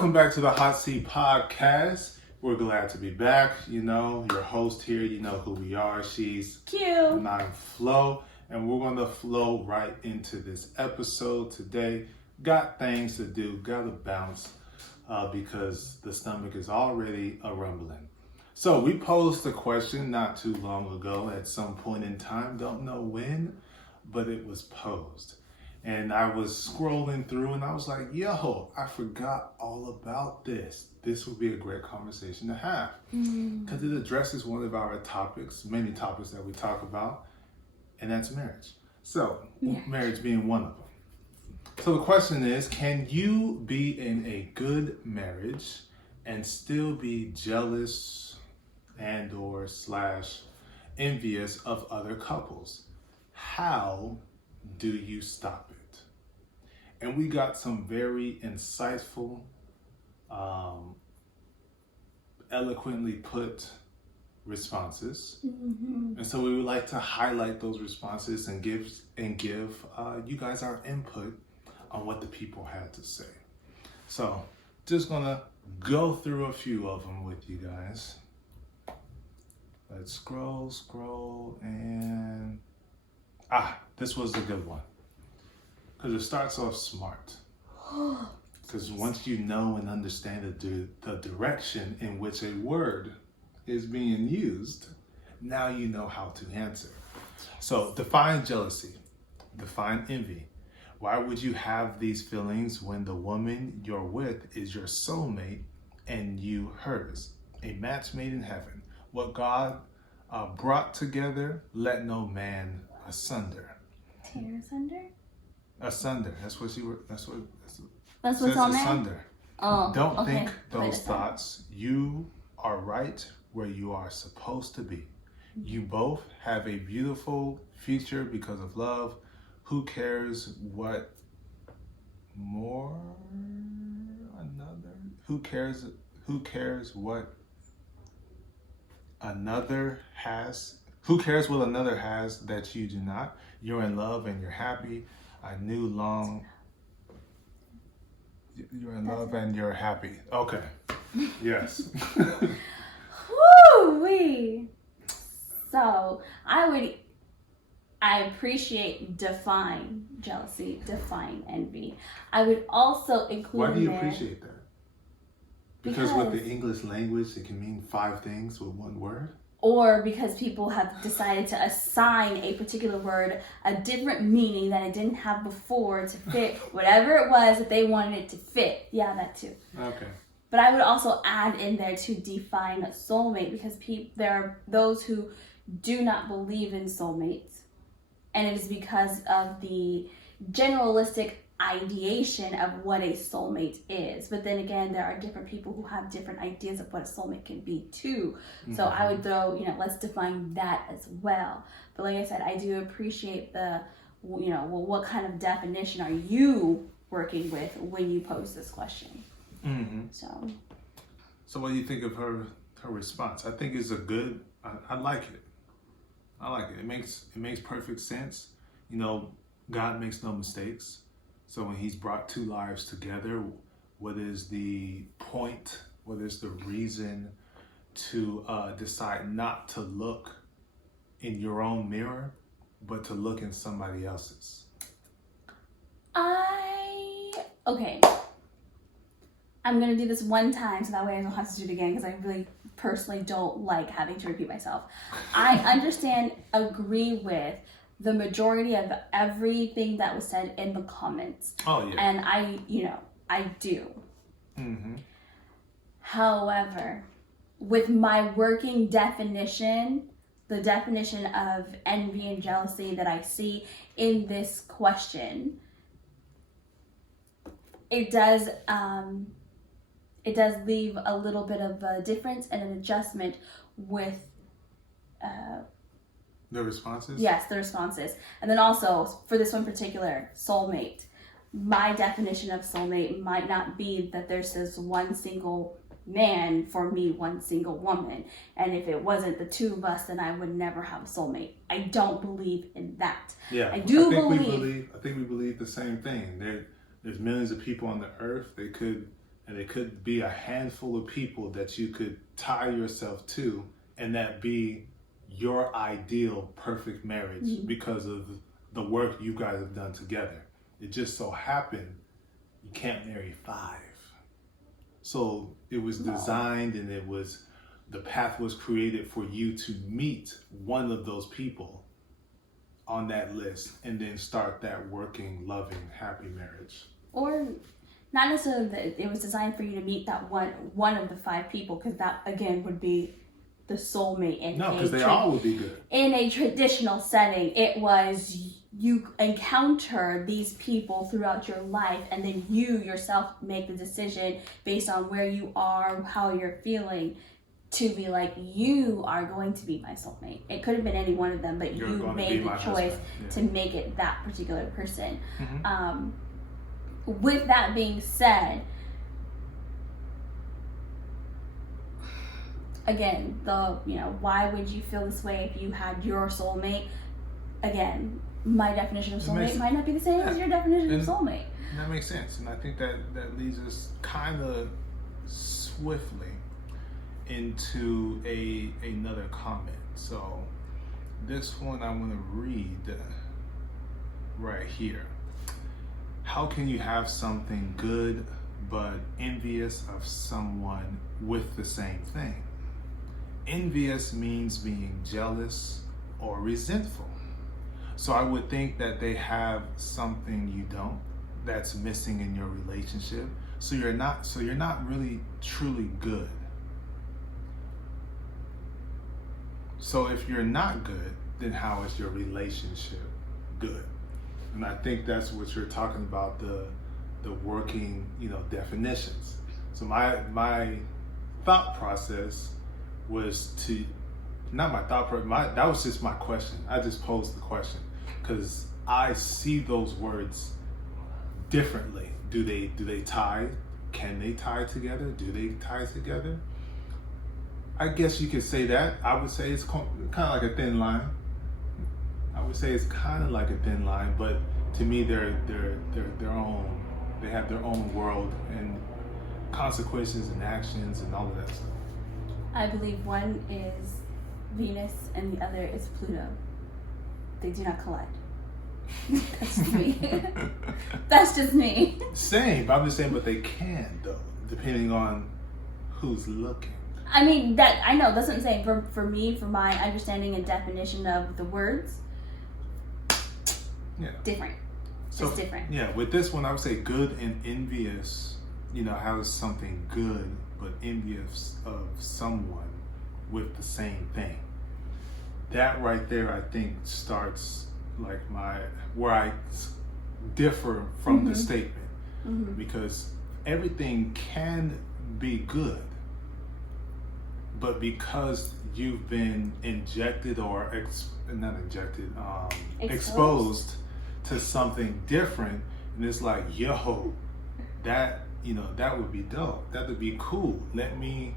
Welcome back to the HOTC podcast. We're glad to be back. You know, your host here, you know who we are. She's cute. And I'm Flo. And we're going to flow right into this episode today. Got things to do, got to bounce because the stomach is already a rumbling. So we posed a question not too long ago at some point in time. Don't know when, but it was posed. And I was scrolling through and I was like, yo, I forgot all about this. This would be a great conversation to have because it addresses one of our topics, many topics that we talk about, and that's marriage. So marriage being one of them. So the question is, can you be in a good marriage and still be jealous and or / envious of other couples? How do you stop it? And we got some very insightful, eloquently put responses. And so we would like to highlight those responses and give you guys our input on what the people had to say. So just gonna go through a few of them with you guys. Let's scroll, and this was a good one. Because it starts off smart. Because once you know and understand the direction in which a word is being used, now you know how to answer. So define jealousy, define envy. Why would you have these feelings when the woman you're with is your soulmate and you hers? A match made in heaven. What God brought together, let no man asunder. Tear asunder? Asunder. That's what's on there? Asunder. Oh, Don't think those thoughts. You are right where you are supposed to be. You both have a beautiful future because of love. Who cares what more another? Who cares what another has? Who cares what another has that you do not? You're in love and you're happy. You're in love and you're happy. Okay. Yes. Woo-wee. So I appreciate define jealousy, define envy. I would also include. Why do you appreciate that? Because with the English language, it can mean 5 things with one word? Or because people have decided to assign a particular word a different meaning that it didn't have before to fit whatever it was that they wanted it to fit. Yeah, that too. Okay. But I would also add in there to define soulmate because there are those who do not believe in soulmates. And it is because of the generalistic ideation of what a soulmate is. But then again, there are different people who have different ideas of what a soulmate can be too. So I would throw, let's define that as well. But like I said, I do appreciate what kind of definition are you working with when you pose this question? So what do you think of her response? I think it's I like it. I like it. It makes perfect sense. God makes no mistakes. So when he's brought 2 lives together, what is the point? What is the reason to decide not to look in your own mirror, but to look in somebody else's? Okay. I'm going to do this one time so that way I don't have to do it again because I really personally don't like having to repeat myself. I agree with the majority of everything that was said in the comments. Oh, yeah. And I do. However, with my working definition, the definition of envy and jealousy that I see in this question, it does leave a little bit of a difference and an adjustment with the responses? Yes, the responses. And then also, for this one particular, soulmate. My definition of soulmate might not be that there's this one single man for me, one single woman. And if it wasn't the 2 of us, then I would never have a soulmate. I don't believe in that. Yeah, I think we believe the same thing. There's millions of people on the earth. They could and it could be a handful of people that you could tie yourself to, and that be your ideal perfect marriage because of the work you guys have done together. It just so happened you can't marry 5. So it was designed, and the path was created for you to meet one of those people on that list and then start that working, loving, happy marriage. Or not necessarily that it was designed for you to meet that one of the 5 people, because that again would be the soulmate. No, because they all would be good. In a traditional setting, it was you encounter these people throughout your life, and then you yourself make the decision based on where you are, how you're feeling, to be like, you are going to be my soulmate. It could have been any one of them, but you made the choice to make it that particular person. With that being said, again, why would you feel this way if you had your soulmate? Again, my definition of soulmate might not be the same as your definition of soulmate. That makes sense, and I think that leads us kind of swiftly into another comment. So this one I want to read right here. How can you have something good but envious of someone with the same thing? Envious means being jealous or resentful. So I would think that they have something you don't, that's missing in your relationship. So you're not really truly good. So if you're not good, then how is your relationship good? And I think that's what you're talking about, the working, definitions. So my thought process was that was just my question. I just posed the question because I see those words differently. Do they tie? Can they tie together? Do they tie together? I guess you could say that. I would say it's kind of like a thin line. But to me, they're their own. They have their own world and consequences and actions and all of that stuff. I believe one is Venus and the other is Pluto. They do not collide. That's just me. That's just me. Same, but I'm just saying, but they can though, depending on who's looking. I mean, that I know, that's what I'm saying. For me, for my understanding and definition of the words, different. So, it's different. Yeah, with this one, I would say good and envious, how is something good but envious of someone with the same thing. That right there, I think, starts like where I differ from the statement. Because everything can be good, but because you've been injected or exposed to something different, and it's like, yo, that would be dope. That would be cool. I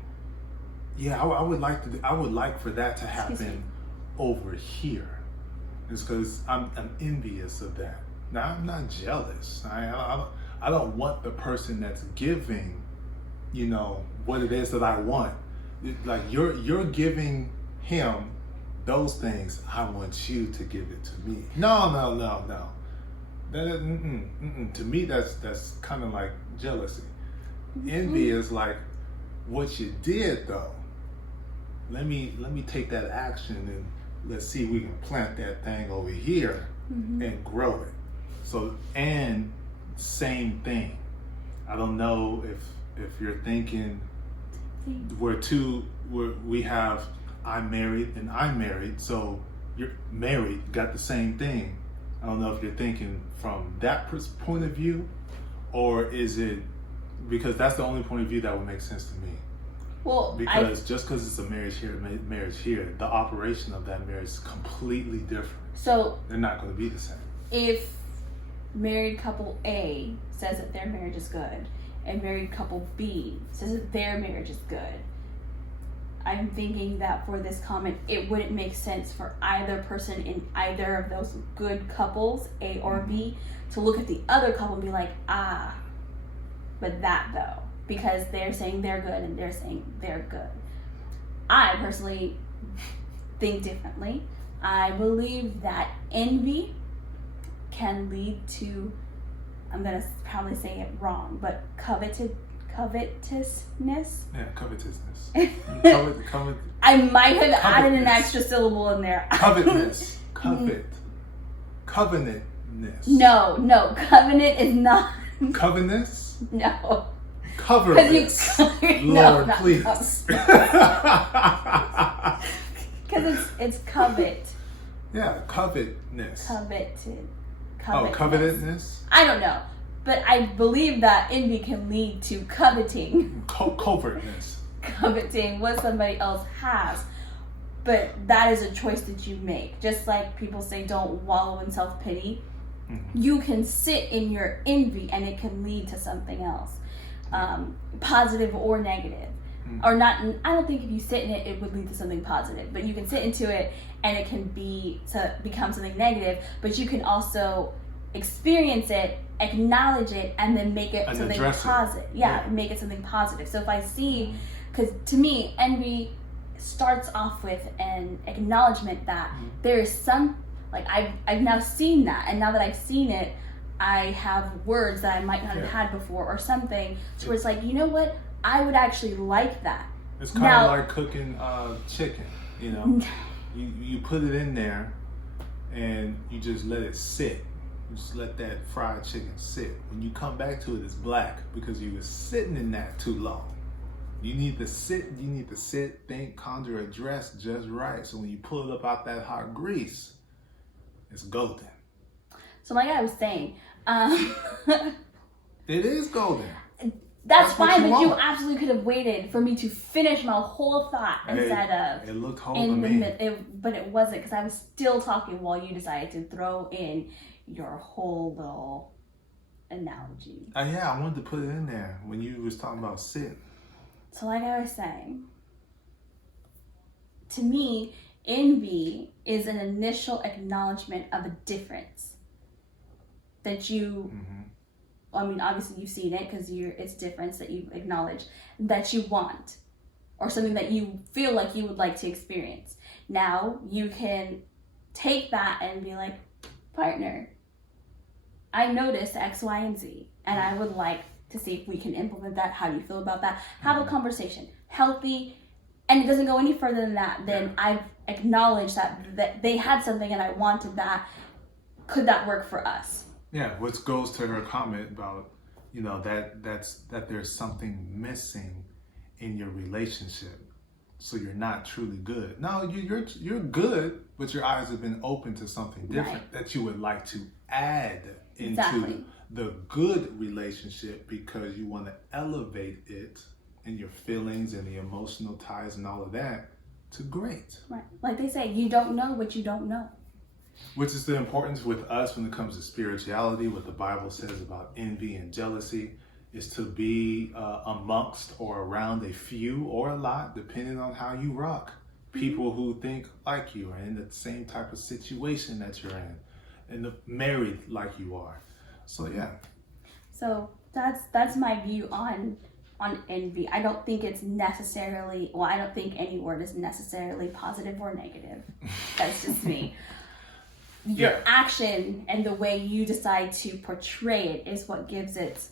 would like for that to happen over here. It's because I'm envious of that. Now, I'm not jealous. I don't want the person that's giving, what it is that I want. Like you're giving him those things. I want you to give it to me. No. To me, that's kind of like jealousy. Envy is like what you did though. Let me take that action and let's see if we can plant that thing over here and grow it. So, and same thing. I don't know if you're thinking we have I'm married and I'm married, so you're married, got the same thing. I don't know if you're thinking from that point of view, or is it because that's the only point of view that would make sense to me. Well, because just because it's a marriage here, the operation of that marriage is completely different. So they're not going to be the same. If married couple A says that their marriage is good, and married couple B says that their marriage is good, I'm thinking that for this comment, it wouldn't make sense for either person in either of those good couples, A or B, to look at the other couple and be like, but that though. because they're saying they're good and they're saying they're good. I personally think differently. I believe that envy can lead to, I'm going to probably say it wrong, but covetousness. Yeah, covetousness. I might have added an extra syllable in there. Covetness. Covenantness. No, covenant is not. Covenness? No. Coverness. Lord, please. Because it's covet. Yeah, covetness. Covetedness. Covetedness? I don't know. But I believe that envy can lead to coveting. Covertness. Coveting what somebody else has. But that is a choice that you make. Just like people say don't wallow in self-pity. Mm-hmm. You can sit in your envy and it can lead to something else. Positive or negative. Mm-hmm. Or not, I don't think if you sit in it, it would lead to something positive. But you can sit into it and it can become something negative. But you can also experience it, acknowledge it, and then make it something positive. Yeah, make it something positive. So if I see, because to me, envy starts off with an acknowledgement that there is some, like I've now seen that, and now that I've seen it, I have words that I might not have had before or something. So it's like, you know what? I would actually like that. It's kind of like cooking chicken, you know? You put it in there and you just let it sit. You just let that fried chicken sit. When you come back to it, it's black because you were sitting in that too long. You need to sit, think, conjure, address just right. So when you pull it up out that hot grease, it's golden. So like I was saying, it is golden. That's fine, but you absolutely could have waited for me to finish my whole thought instead of. It looked whole to me. But it wasn't, because I was still talking while you decided to throw in your whole little analogy. Yeah, I wanted to put it in there when you was talking about sit. So like I was saying, to me, envy is an initial acknowledgement of a difference that you, I mean, obviously you've seen it because it's difference that you acknowledge that you want, or something that you feel like you would like to experience. Now you can take that and be like, partner, I noticed X, Y, and Z, and I would like to see if we can implement that. How do you feel about that? Have a conversation, healthy, and it doesn't go any further than that. Then I've acknowledged that they had something and I wanted that. Could that work for us? Yeah, which goes to her comment about, you know, that there's something missing in your relationship, so you're not truly good. No, you're good, but your eyes have been open to something different that you would like to add into the good relationship, because you want to elevate it and your feelings and the emotional ties and all of that to great. Right. Like they say, you don't know what you don't know. Which is the importance with us when it comes to spirituality. What the Bible says about envy and jealousy is to be amongst or around a few or a lot, depending on how you rock. People who think like you are in the same type of situation that you're in, and married like you are. So yeah. So that's my view on envy. I don't think it's necessarily, I don't think any word is necessarily positive or negative. That's just me. Your action and the way you decide to portray it is what gives it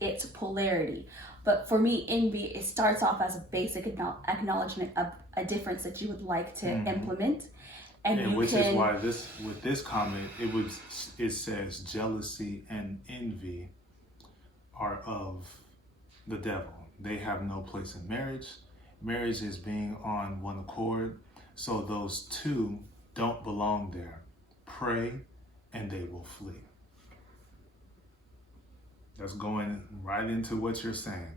its polarity. But for me, envy, it starts off as a basic acknowledgement of a difference that you would like to implement. And which is why with this comment, it says jealousy and envy are of the devil. They have no place in marriage. Marriage is being on one accord. So those two don't belong there. Pray and they will flee. That's going right into what you're saying.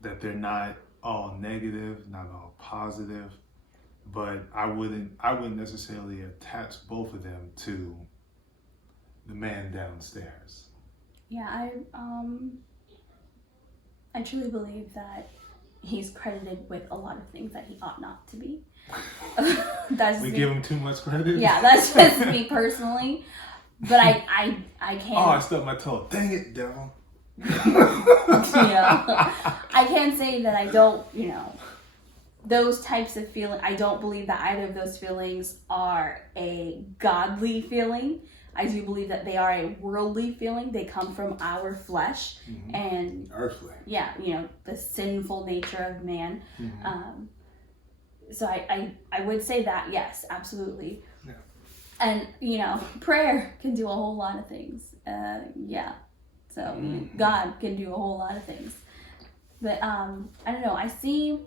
That they're not all negative, not all positive. But I wouldn't necessarily attach both of them to the man downstairs. Yeah, I truly believe that he's credited with a lot of things that he ought not to be. We give him too much credit? Yeah, that's just me personally. But I can't. Oh, I stubbed my toe. Dang it, devil. I can't say that I don't, those types of feeling. I don't believe that either of those feelings are a godly feeling. I do believe that they are a worldly feeling. They come from our flesh and earthly. Yeah, the sinful nature of man. So I would say that, yes, absolutely. Yeah. And prayer can do a whole lot of things. So God can do a whole lot of things. But I don't know. I see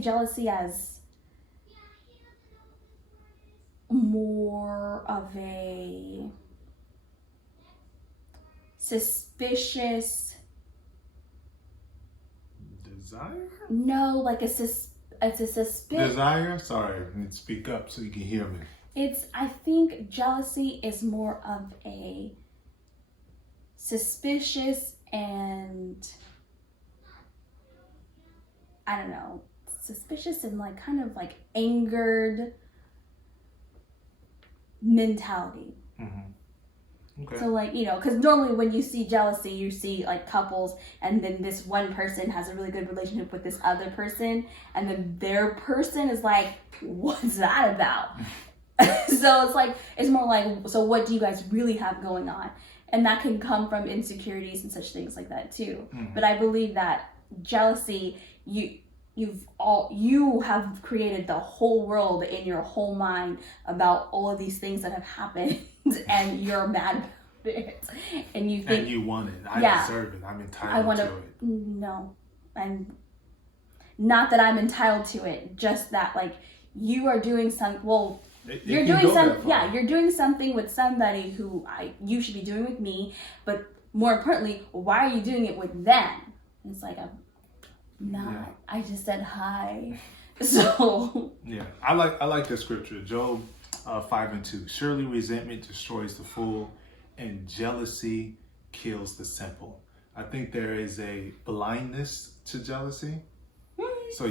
jealousy as more of a suspicious desire. No, like it's a suspicion. Desire. Sorry, I need to speak up so you can hear me. I think jealousy is more of a suspicious and I don't know, suspicious and like kind of like angered mentality. Okay. So like, because normally when you see jealousy, you see like couples and then this one person has a really good relationship with this other person and then their person is like, what's that about? So it's more like, so what do you guys really have going on? And that can come from insecurities and such things like that too. But I believe that jealousy, you have created the whole world in your whole mind about all of these things that have happened and you're mad about it. And you think, and you want it. I deserve it. I'm entitled to it. No, I'm not that I'm entitled to it. Just that like you are doing something. Well, you're doing something with somebody who you should be doing with me. But more importantly, why are you doing it with them? And it's like I'm not. Yeah. I just said hi. So yeah, I like the scripture, Job 5:2. Surely resentment destroys the fool, and jealousy kills the simple. I think there is a blindness to jealousy. So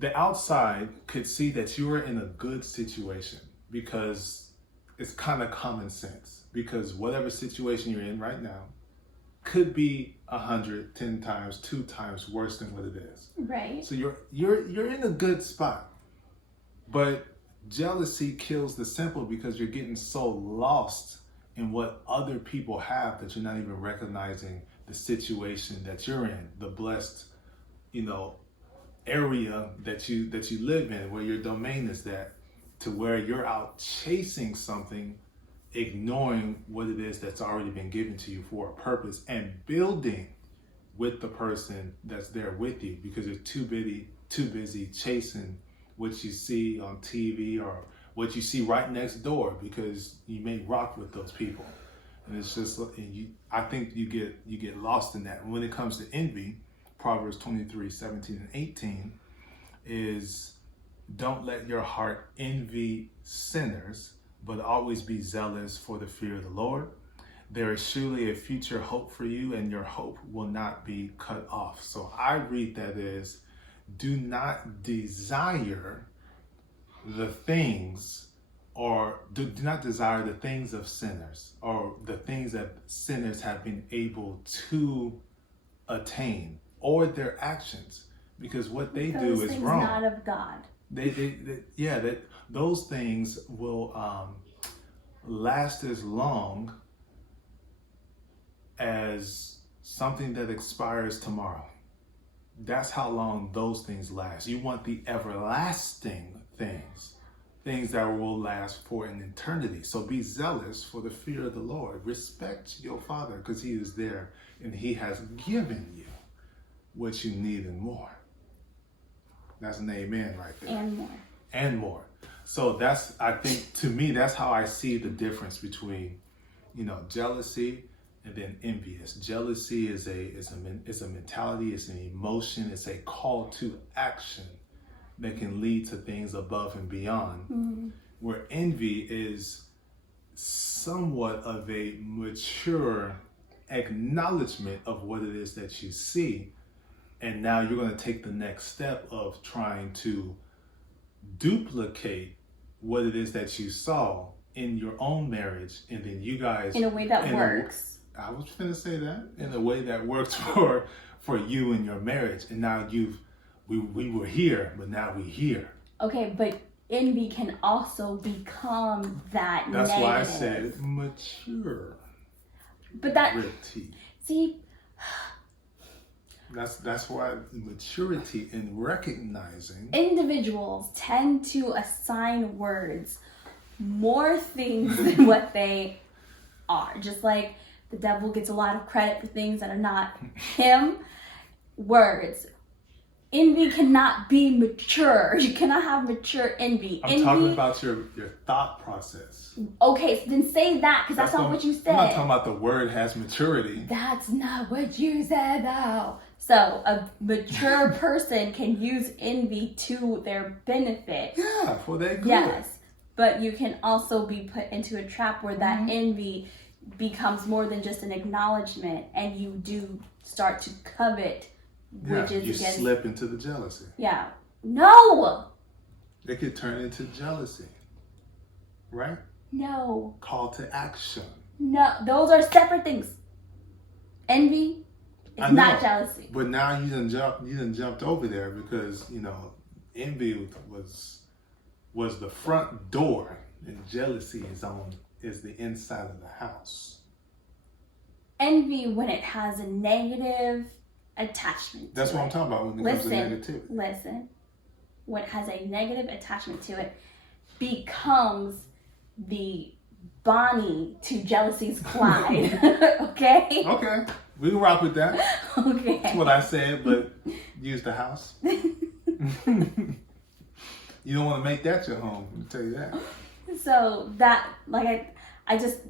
the outside could see that you are in a good situation because it's kind of common sense. Because whatever situation you're in right now could be 100, 10 times, 2 times worse than what it is. Right. So you're in a good spot. But jealousy kills the simple because you're getting so lost in what other people have that you're not even recognizing the situation that you're in, the blessed, area that you live in, where your domain is that, to where you're out chasing something, ignoring what it is that's already been given to you for a purpose, and building with the person that's there with you because you're too busy chasing what you see on TV or what you see right next door because you may rock with those people. And it's just, I think you get lost in that. And when it comes to envy, Proverbs 23:17 and 18 is, don't let your heart envy sinners, but always be zealous for the fear of the Lord. There is surely a future hope for you, and your hope will not be cut off. So I read that as, do not desire the things, or do not desire the things of sinners, or the things that sinners have been able to attain, or their actions, because what they do is wrong. Not of God. Those things will last as long as something that expires tomorrow. That's how long those things last. You want the everlasting things that will last for an eternity. So be zealous for the fear of the Lord. Respect your Father because He is there and He has given you what you need and more. That's an amen right there. And more. So I think to me, that's how I see the difference between, jealousy and then envious. Jealousy is a mentality, it's an emotion, it's a call to action that can lead to things above and beyond. Where envy is somewhat of a mature acknowledgement of what it is that you see. And now you're going to take the next step of trying to duplicate what it is that you saw in your own marriage, and then you guys in a way that works. I was going to say that in a way that works for you and your marriage, and now we were here, but now we're here. Okay, but envy can also become that That's negative. why I said mature. But that see. That's why maturity in recognizing individuals tend to assign words more things than what they are. Just like the devil gets a lot of credit for things that are not him. Words. Envy cannot be mature. You cannot have mature envy. I'm talking about your thought process. Okay, so then say that, because that's not what you said. I'm not talking about the word has maturity. That's not what you said, though. So a mature person can use envy to their benefit. Yeah, for their good. Yes, but you can also be put into a trap where that envy becomes more than just an acknowledgement, and you do start to covet. Which is you slip into the jealousy. Yeah. No! It could turn into jealousy. Right? No. Call to action. No, those are separate things. Envy is not jealousy. But now you done jumped over there because, envy was the front door and jealousy is the inside of the house. Envy, when it has a negative attachment. That's what I'm talking about when it comes to negativity. Listen. When it has a negative attachment to it, becomes the Bonnie to jealousy's Clyde. Okay? Okay. We can rock with that. Okay. That's what I said, but use the house. You don't want to make that your home, I'll tell you that. So that, I just,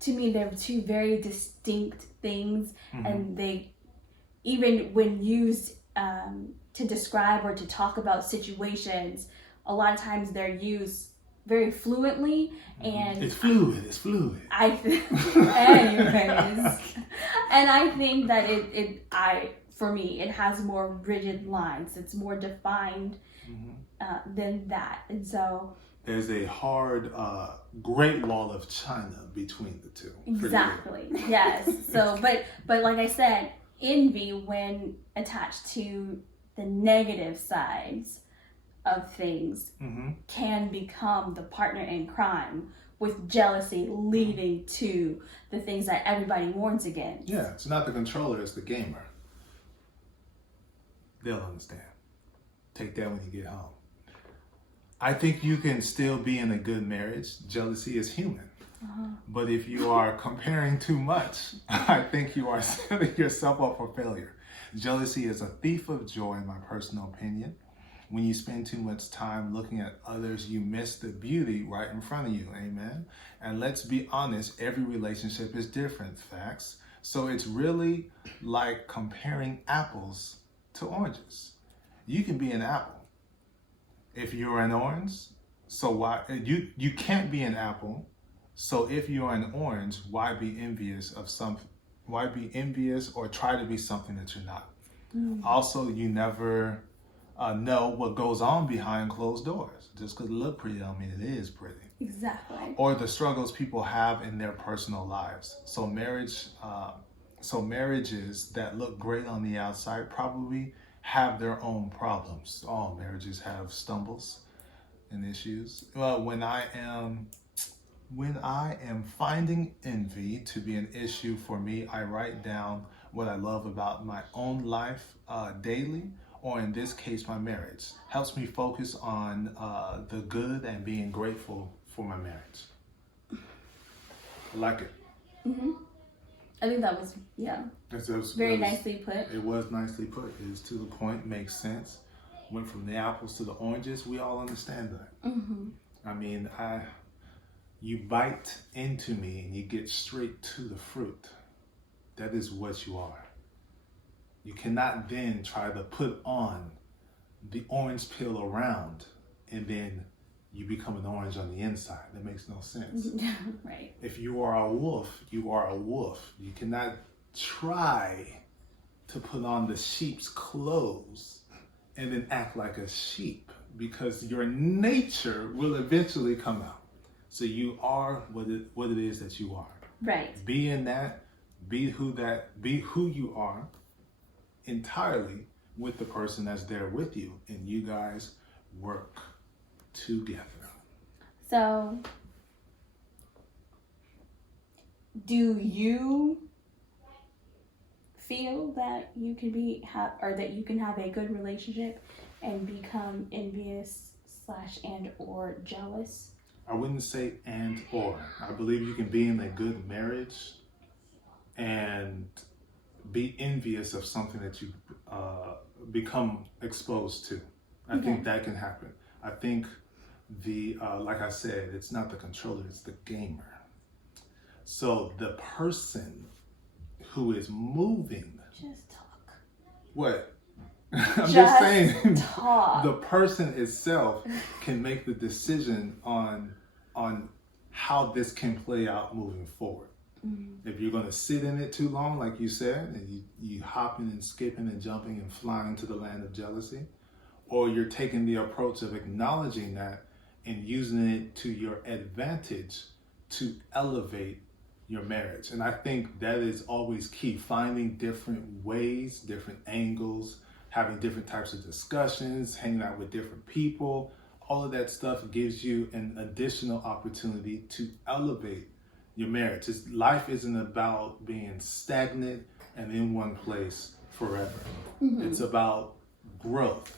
to me, they're two very distinct things, and they, even when used to describe or to talk about situations, a lot of times they're used very fluently, and it's fluid. Anyways, and I think that for me, it has more rigid lines. It's more defined than that, and so there's a hard Great Wall of China between the two. Exactly. Yes. So, but like I said, envy, when attached to the negative sides of things, can become the partner in crime, with jealousy leading to the things that everybody warns against. Yeah, it's not the controller, it's the gamer. They'll understand. Take that when you get home. I think you can still be in a good marriage. Jealousy is human. But if you are comparing too much, I think you are setting yourself up for failure. Jealousy is a thief of joy, in my personal opinion. When you spend too much time looking at others, you miss the beauty right in front of you. Amen. And let's be honest, every relationship is different. Facts. So it's really like comparing apples to oranges. You can be an apple if you're an orange. So why you can't be an apple? So if you're an orange, why be envious of something? Why be envious or try to be something that you're not? Also, you never know what goes on behind closed doors. Just because it looks pretty don't mean it is pretty. Exactly. Or the struggles people have in their personal lives. So marriages that look great on the outside probably have their own problems. All marriages have stumbles and issues. Well, when I am finding envy to be an issue for me, I write down what I love about my own life daily, or in this case, my marriage. Helps me focus on the good and being grateful for my marriage. I like it. I think that was, very nicely put. It was nicely put. It is to the point, makes sense. Went from the apples to the oranges. We all understand that. I mean, you bite into me and you get straight to the fruit. That is what you are. You cannot then try to put on the orange peel around and then you become an orange on the inside. That makes no sense. Right. If you are a wolf, you are a wolf. You cannot try to put on the sheep's clothes and then act like a sheep, because your nature will eventually come out. So you are what it is that you are. Right. Be in that. Be who you are entirely with the person that's there with you, and you guys work together. So, do you feel that you can that you can have a good relationship and become envious / and or jealous? I wouldn't say and or. I believe you can be in a good marriage and be envious of something that you become exposed to. I think that can happen. I think like I said, it's not the controller, it's the gamer. So the person who is moving. Just talk. What? I'm just saying talk. The person itself can make the decision on how this can play out moving forward. Mm-hmm. If you're going to sit in it too long, like you said, and you hopping and skipping and jumping and flying to the land of jealousy, or you're taking the approach of acknowledging that and using it to your advantage to elevate your marriage. And I think that is always key, finding different ways, different angles, having different types of discussions, hanging out with different people. All of that stuff gives you an additional opportunity to elevate your marriage. Life isn't about being stagnant and in one place forever. Mm-hmm. It's about growth.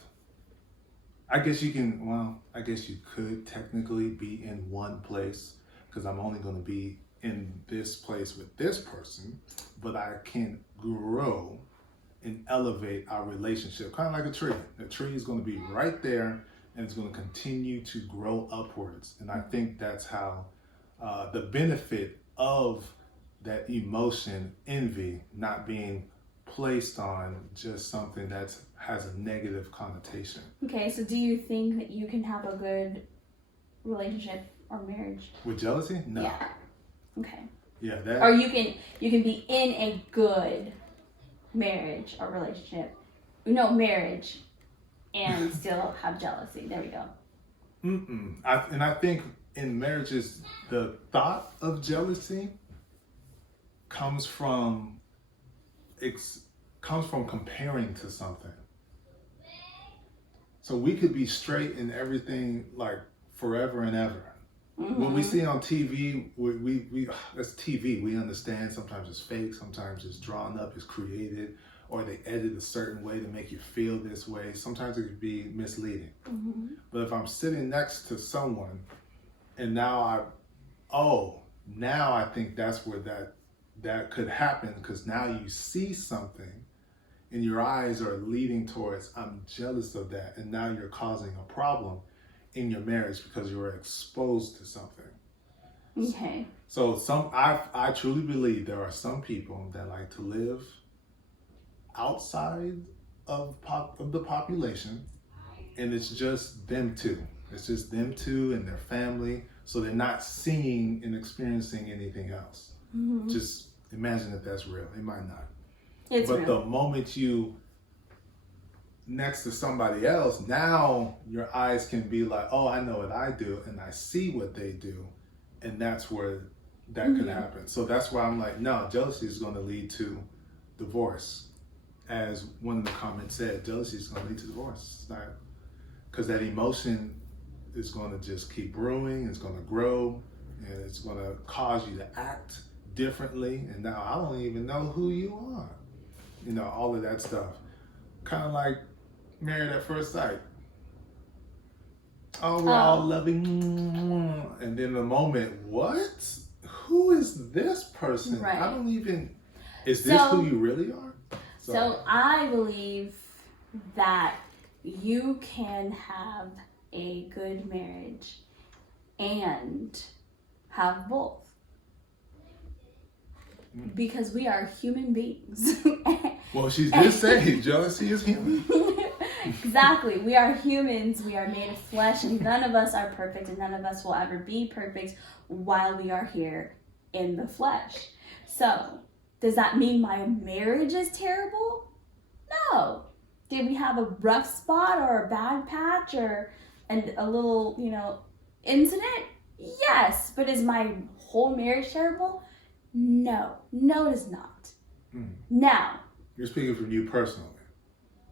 I guess you could technically be in one place, because I'm only going to be in this place with this person, but I can grow and elevate our relationship, kind of like a tree. The tree is going to be right there, and it's going to continue to grow upwards. And I think that's how the benefit of that emotion, envy, not being placed on just something that has a negative connotation. Okay, so do you think that you can have a good relationship or marriage with jealousy? No. Yeah. Okay. Yeah, or you can be in a good marriage or relationship, marriage, and still have jealousy. There we go. I think in marriages, the thought of jealousy comes from comparing to something. So we could be straight in everything, like forever and ever. Mm-hmm. What we see on TV, we that's TV. We understand sometimes it's fake, sometimes it's drawn up, it's created, or they edit a certain way to make you feel this way. Sometimes it could be misleading. Mm-hmm. But if I'm sitting next to someone, and now I think that's where that could happen, because now you see something, and your eyes are leading towards, I'm jealous of that, and now you're causing a problem in your marriage because you were exposed to something. Okay. So I truly believe there are some people that like to live outside of the population, and it's just them two. It's just them two and their family, so they're not seeing and experiencing anything else. Mm-hmm. Just imagine if that's real. It might not. It's but real. The moment you next to somebody else, now your eyes can be like, oh, I know what I do, and I see what they do, and that's where that mm-hmm. could happen. So that's why I'm like, no, jealousy is going to lead to divorce. As one of the comments said, jealousy is going to lead to divorce. It's not, because that emotion is going to just keep brewing, it's going to grow, and it's going to cause you to act differently, and now I don't even know who you are. All of that stuff. Kind of like Married at First Sight. Oh, we're all loving. And then the moment, what? Who is this person? Right. I don't even, is this who you really are? So I believe that you can have a good marriage and have both. Because we are human beings. Well, she did say jealousy is human. Exactly. We are humans. We are made of flesh, and none of us are perfect, and none of us will ever be perfect while we are here in the flesh. So, does that mean my marriage is terrible? No. Did we have a rough spot or a bad patch or a little, incident? Yes, but is my whole marriage terrible? No. No, it is not. Now. You're speaking from you personally.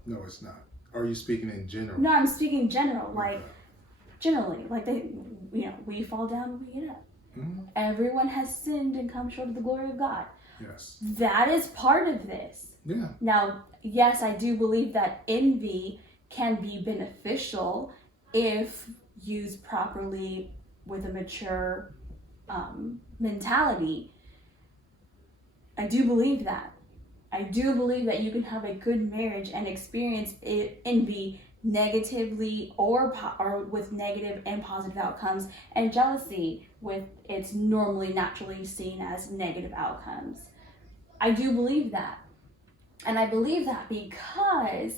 No, it's not. Or are you speaking in general? No, I'm speaking general. Okay. Like, generally. Like, we fall down and we get up. Everyone has sinned and come short of the glory of God. Yes. That is part of this. Yeah. Now, yes, I do believe that envy can be beneficial if used properly with a mature mentality. I do believe that. I do believe that you can have a good marriage and experience envy negatively or with negative and positive outcomes, and jealousy with its normally naturally seen as negative outcomes. I do believe that. And I believe that because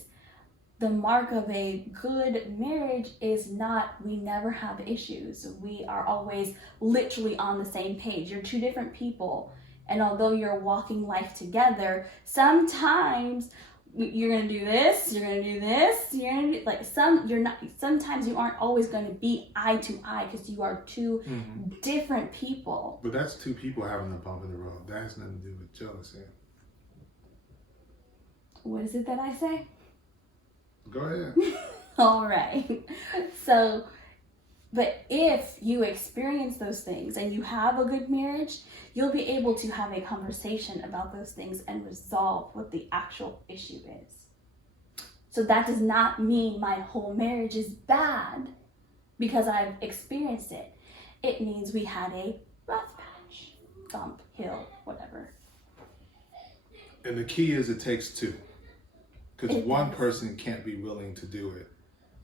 the mark of a good marriage is not, we never have issues. We are always literally on the same page. You're two different people. And although you're walking life together, sometimes you're gonna do this, you're gonna do this, you're gonna do, like sometimes you aren't always gonna be eye to eye because you are two different people. But that's two people having a bump in the road. That has nothing to do with jealousy. What is it that I say? Go ahead. All right. So, but if you experience those things and you have a good marriage, you'll be able to have a conversation about those things and resolve what the actual issue is. So that does not mean my whole marriage is bad because I've experienced it. It means we had a rough patch, bump, hill, whatever. And the key is it takes two. Because one does. person can't be willing to do it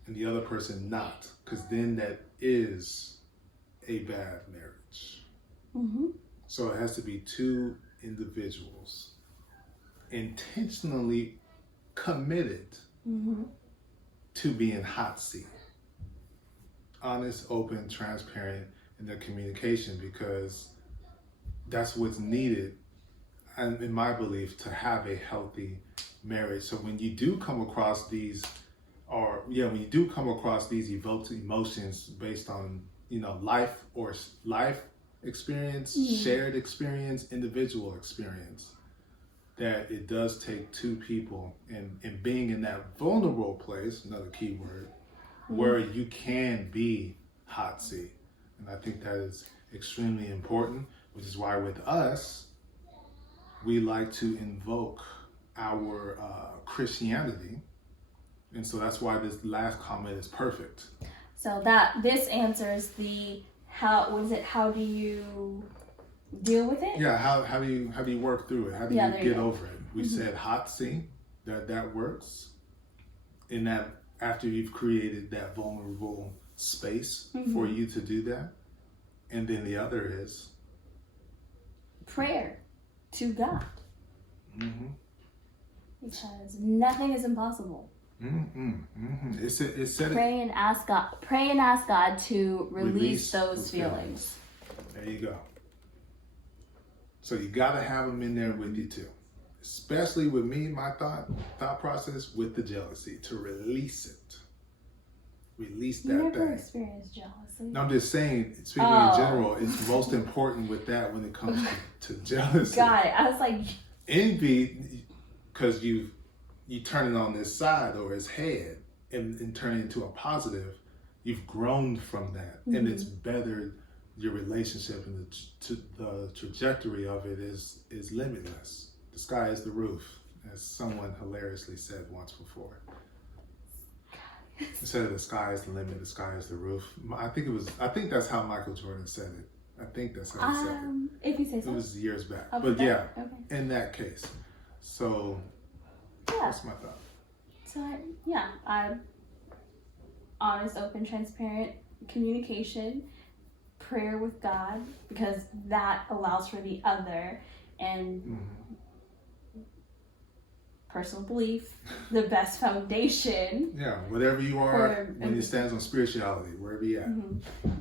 and the other person not. Because then that is a bad marriage. So it has to be two individuals intentionally committed to being HOTC. Honest, open, transparent in their communication, because that's what's needed, and in my belief, to have a healthy marriage. So when you do come across these, when you do come across these evoked emotions based on, life experience, shared experience, individual experience, that it does take two people and being in that vulnerable place, another key word, where you can be HOTC. And I think that is extremely important, which is why with us, we like to invoke our Christianity. And so that's why this last comment is perfect. So this answers the how do you deal with it? Yeah, how do you work through it? How do you get over it? We said HOTC, that works. In that, after you've created that vulnerable space for you to do that. And then the other is prayer to God. Because nothing is impossible. It said pray and ask God to release those feelings. There you go. So you got to have them in there with you too. Especially with me, my thought process with the jealousy, to release it. Release that you never thing. experienced jealousy. No, I'm just saying, speaking in general, it's most important with that when it comes to jealousy. Got it. I was like, envy, because you turn it on this side or his head and turn it into a positive. You've grown from that, and it's bettered your relationship, and the trajectory of it is limitless. The sky is the roof, as someone hilariously said once before. Instead of the sky is the limit, the sky is the roof. I think that's how Michael Jordan said it. I think that's how he said it. If you say so. It was years back. I'll But okay. In that case. So that's my thought. So I'm honest, open, transparent communication, prayer with God, because that allows for the other, and personal belief, the best foundation. Yeah, whatever you are, when it stands on spirituality, wherever you're at.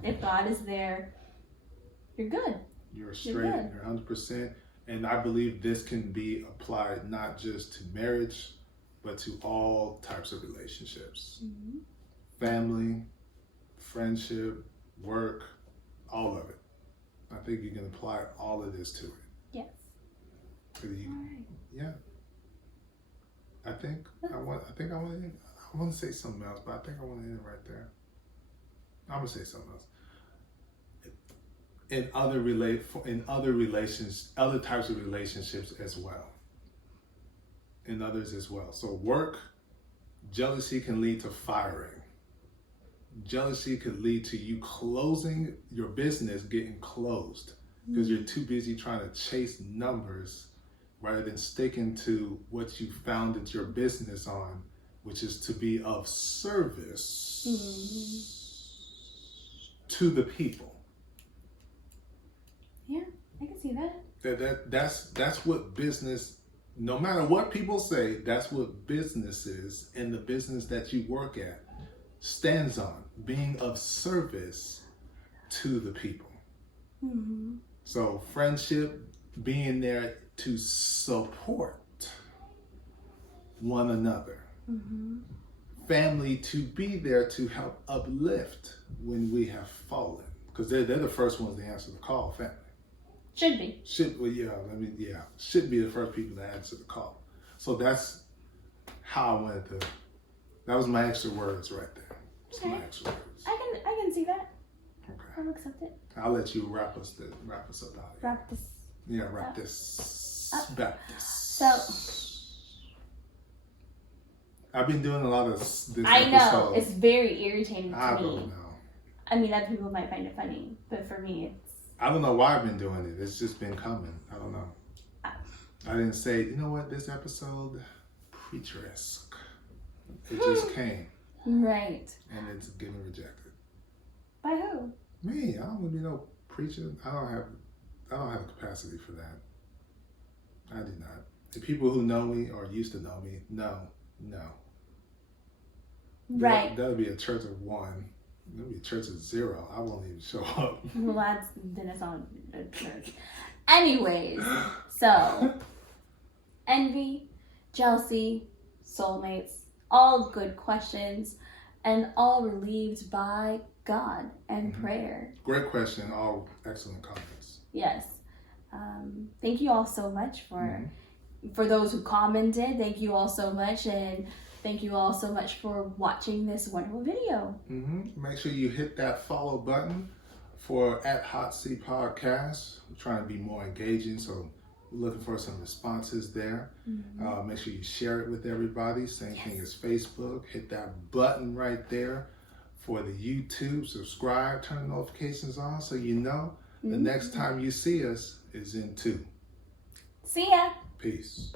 If God is there, you're good. You're straight, you're 100%. And I believe this can be applied not just to marriage, but to all types of relationships. Family, friendship, work, all of it. I think you can apply all of this to it. Yes. All right. Yeah. I think I want to say something else, but I think I want to end it right there. I'm gonna say something else. In other types of relationships as well. In others as well. So work, jealousy can lead to firing. Jealousy could lead to you closing your business, getting closed, because you're too busy trying to chase numbers rather than sticking to what you founded your business on, which is to be of service to the people. Yeah, I can see that. That's what business, no matter what people say, that's what business is, and the business that you work at stands on, being of service to the people. So friendship, being there to support one another. Family, to be there to help uplift when we have fallen, because they're the first ones to answer the call. Family should be the first people to answer the call. So that's how I wanted to. That was my extra words right there. Okay. My extra words. I can see that. Okay. I'll accept it. I'll let you wrap us up out here. Wrap this. Yeah, wrap up. this. Up. Wrap this. So I've been doing a lot of this. I know episode. it's very irritating to I me. don't know. I mean, other people might find it funny, but for me, it's. I don't know why I've been doing it. It's just been coming. I don't know. I didn't say, you know what, this episode, preacher-esque. It just came. Right. And it's getting rejected. By who? Me. I don't want to be no preacher. I don't have the capacity for that. I do not. The people who know me or used to know me, no. Right. That'll be a church of one. It'll be a church of 0. I won't even show up. Well, then it's on a church. Anyways, so envy, jealousy, soulmates, all good questions, and all relieved by God and prayer. Great question. All excellent comments. Yes. Thank you all so much for those who commented. Thank you all so much, and thank you all so much for watching this wonderful video. Make sure you hit that follow button for @HOTC Podcast. We're trying to be more engaging, so we're looking for some responses there. Make sure you share it with everybody. Same thing as Facebook. Hit that button right there for the YouTube. Subscribe, turn notifications on so you know the next time you see us is in 2. See ya. Peace.